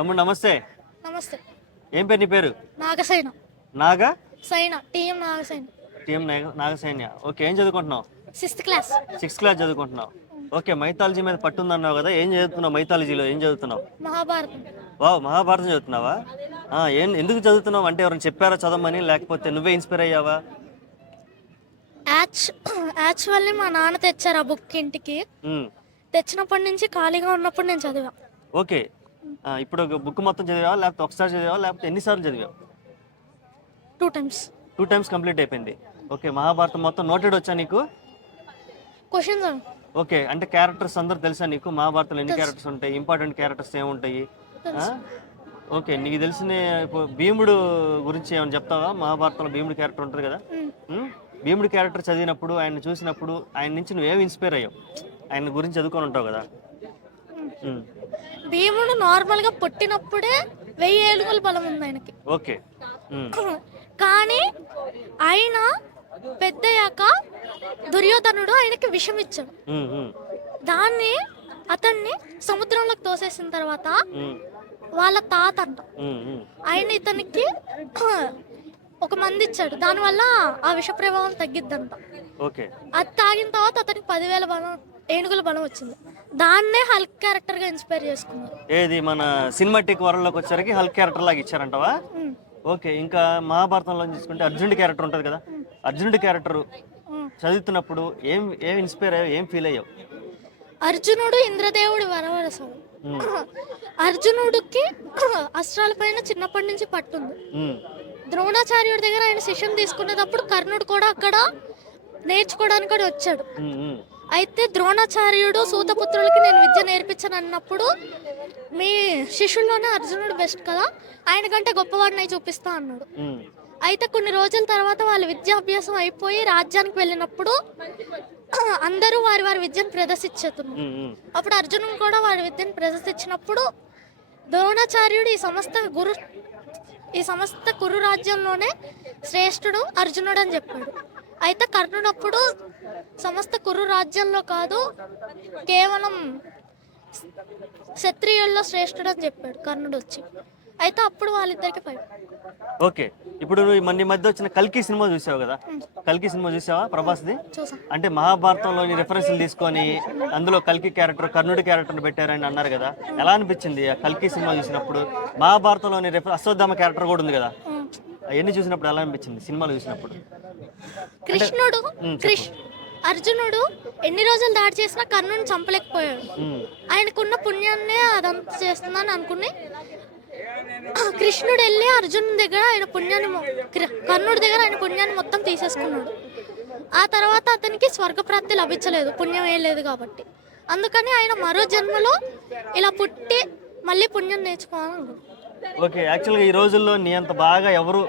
తమ్ముడు నమస్తే. నమస్తే. ఏం పేరు నీ పేరు? Nagasaina. Naga Saina TM Nagasaina. TM Nagasainya. Okay, ఏం చదువుకుంటున్నావు? 6th class. 6th క్లాస్ చదువుకుంటున్నావు. ఓకే, మైథాలజీ మీద పట్టుందన్నావు కదా, ఏం చదువుతున్నావు? మైథాలజీలో ఏం చదువుతున్నావు? మహాభారతం. వావ్, మహాభారతం చదువుతున్నావా? ఎందుకు చదువుతున్నావు? అంటే ఎవరైనా చెప్పారా చదవమని, లేకపోతే నువ్వే ఇన్స్పైర్ అయ్యావా? యాక్చువల్లీ మా నాన్న తెచ్చారు ఆ బుక్ ఇంటికి. తెచ్చినప్పటి నుంచి ఖాళీగా ఉన్నప్పుడు నేను చదివా. ఓకే, ఇప్పుడు బుక్ మొత్తం చదివావా, లేకపోతే ఒకసారి చదివావా, లేకపోతే ఎన్నిసార్లు చదివావు? 2 times. 2 times కంప్లీట్ అయిపోయింది. ఓకే, మహాభారతం మొత్తం నోటెడ్ వచ్చా నీకు? క్వశ్చన్స్. ఓకే, అంటే క్యారెక్టర్స్ అందరూ తెలుసా నీకు? మహాభారతంలో ఎన్ని క్యారెక్టర్స్ ఉంటాయి? ఇంపార్టెంట్ క్యారెక్టర్స్ ఏముంటాయి? ఓకే, నీకు తెలిసిన ఇప్పుడు భీముడు గురించి ఏమైనా చెప్తావా? మహాభారతంలో భీముడు క్యారెక్టర్ ఉంటుంది కదా. భీముడు క్యారెక్టర్ చదివినప్పుడు, ఆయన చూసినప్పుడు ఆయన నుంచి నువ్వేమి ఇన్స్పైర్ అయ్యావు? ఆయన గురించి చదువుకొని ఉంటావు కదా. భీముడు నార్మల్ గా పుట్టినప్పుడే 1000 ఏనుగుల బలం ఉంది ఆయనకి. ఓకే, కానీ ఆయన పెద్దయ్యాక దుర్యోధనుడు ఆయనకి విషం ఇచ్చాడు. దాన్ని అతన్ని సముద్రంలోకి తోసేసిన తర్వాత వాళ్ళ తాత అంట ఆయన ఇతనికి ఒక మంది ఇచ్చాడు. దానివల్ల ఆ విష ప్రభావం తగ్గిద్దంట. అది తాగిన తర్వాత అతనికి 10,000 ఏనుగుల బలం వచ్చింది. దాన్నే హల్క్ క్యారెక్టర్ గా ఇన్స్పైర్ చేసుకున్నారు. ఏది మన సినిమాటిక్ వరల్డ్లోకి వచ్చేసరికి హల్క్ క్యారెక్టర్ లాగా ఇచ్చారంటవా? ఓకే, ఇంకా మహాభారతంలో చూసుకుంటే అర్జునుడి క్యారెక్టర్ ఉంటుంది కదా. అర్జునుడి క్యారెక్టర్ చదువుతున్నప్పుడు ఏం ఇన్స్పైర్ అయ్యావు, ఏం ఫీల్ అయ్యావు? అర్జునుడు ఇంద్రదేవుడి వరవరసుడు. అర్జునుడికి అస్త్రాల పైన చిన్నప్పటి నుంచి పట్టుంది. ద్రోణాచార్యుడి దగ్గర ఆయన శిష్యం తీసుకునేటప్పుడు కర్ణుడు కూడా అక్కడ నేర్చుకోవడానికి కూడా వచ్చాడు. అయితే ద్రోణాచార్యుడు సూతపుత్రులకి నేను విద్య నేర్పించాను అన్నప్పుడు, మీ శిష్యుల్లోనే అర్జునుడు బెస్ట్ కదా, ఆయన కంటే గొప్పవాడిని చూపిస్తా అన్నాడు. అయితే కొన్ని రోజుల తర్వాత వాళ్ళ విద్యాభ్యాసం అయిపోయి రాజ్యానికి వెళ్ళినప్పుడు అందరూ వారి వారి విద్యను ప్రదర్శించేతున్నారు. అప్పుడు అర్జునుడు కూడా వారి విద్యను ప్రదర్శించినప్పుడు ద్రోణాచార్యుడు ఈ సమస్త కురు రాజ్యంలోనే శ్రేష్ఠుడు అర్జునుడు అని చెప్పాడు. అయితే కర్ణుడు అప్పుడు సమస్త కురు రాజ్యంలో కాదు, కేవలం క్షత్రియుల్లో శ్రేష్ఠుడు అని చెప్పాడు కర్ణుడు వచ్చి. అయితే అప్పుడు వాళ్ళిద్దరికి ఫైట్. ఓకే, ఇప్పుడు మన మధ్య వచ్చిన కల్కి సినిమా చూసావు కదా. కల్కి సినిమా చూసావా ప్రభాస్ది? అంటే మహాభారతంలోని రెఫరెన్స్లు తీసుకొని అందులో కల్కి క్యారెక్టర్, కర్ణుడి క్యారెక్టర్ పెట్టారని అన్నారు కదా. ఎలా అనిపించింది ఆ కల్కి సినిమా చూసినప్పుడు? మహాభారతంలోని అశ్వత్థామ క్యారెక్టర్ కూడా ఉంది కదా, అవన్నీ చూసినప్పుడు ఎలా అనిపించింది సినిమాలు చూసినప్పుడు? అర్జునుడు ఎన్ని రోజులు దాడి చేసినా కర్ణుని చంపలేకపోయాడు. ఆయనకున్న పుణ్యాన్నే అదంతా చేస్తుందని అనుకుని కృష్ణుడు వెళ్ళి అర్జునుడి దగ్గర కర్ణుడి దగ్గర ఆయన పుణ్యాన్ని మొత్తం తీసేసుకున్నాడు. ఆ తర్వాత అతనికి స్వర్గప్రాప్తి లభించలేదు, పుణ్యం ఏం లేదు కాబట్టి. అందుకని ఆయన మరో జన్మలో ఇలా పుట్టి మళ్ళీ పుణ్యం నేర్చుకోవాలనుకున్నాడు. ఓకే, యాక్చువల్గా ఈ రోజుల్లో నీ అంత బాగా ఎవరు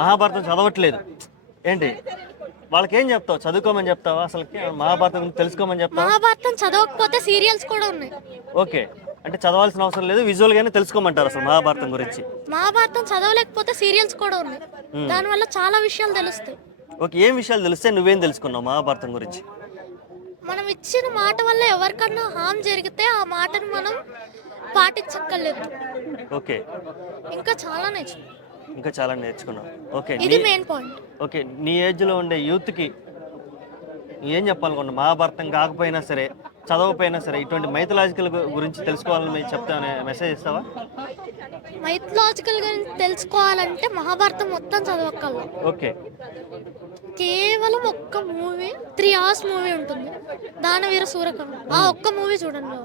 మహాభారతం చదవట్లేదు ఏంటి? వాళ్ళకి ఏం చెప్తావు? చదువుకోమని చెప్తావా? అసలు మహాభారతం తెలుసుకోమని చెప్తావా? మహాభారతం చదవకపోతే సీరియల్స్ కూడా ఉన్నాయి. ఓకే, అంటే చదవాల్సిన అవసరం లేదు, విజువల్ గానే తెలుసుకోమంటారు అసలు మహాభారతం గురించి. మహాభారతం చదవలేకపోతే సీరియల్స్ కూడా ఉన్నాయి, దానివల్ల చాలా విషయాలు తెలుస్తాయి. ఓకే, ఏం విషయాలు తెలుస్తే? నువ్వేం తెలుసుకున్నావు మహాభారతం గురించి? మనం ఇచ్చిన మాట వల్ల ఎవరికన్నా హామ్ జరిగితే ఆ మాటను మనం పాటించక్కర్లేదు. ఓకే, ఇంకా చాలా నేర్చుకున్నావు. ఓకే, ఇది మెయిన్ పాయింట్. ఓకే, నీ ఏజ్లో ఉండే యూత్కి ఏం చెప్పాలనుకున్నావు? మహాభారతం కాకపోయినా సరే, చదవకపోయినా సరే, ఇటువంటి మైథలాజికల్ గురించి తెలుసుకోవాలని చెప్తానే మెసేజ్ ఇస్తావా? మైథలాజికల్ గురించి తెలుసుకోవాలంటే మహాభారతం మొత్తం చదవక్కర్లేదు. ఓకే, కేవలం ఒక్క మూవీ 3 hours మూవీ ఉంటుంది, దానవీర సూరకర్ణ. ఆ ఒక్క మూవీ చూడండి.